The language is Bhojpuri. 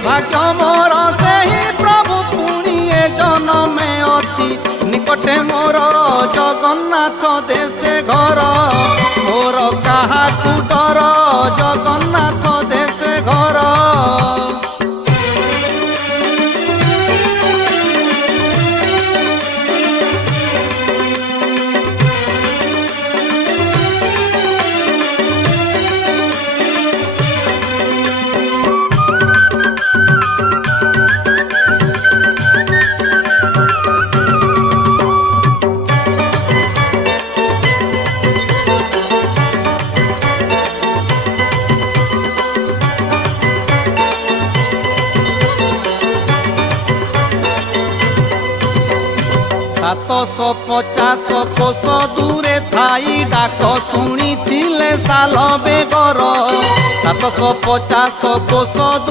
भाग्य मोर से ही प्रभु पुणी ए जनमे अति निकटे मोर जगन्नाथ देशे घर मोर कहा डर जगन्नाथ देशे घर। सातशो 50 कोश दूरे थाई डाक शुणी साल बेगर 750 कोश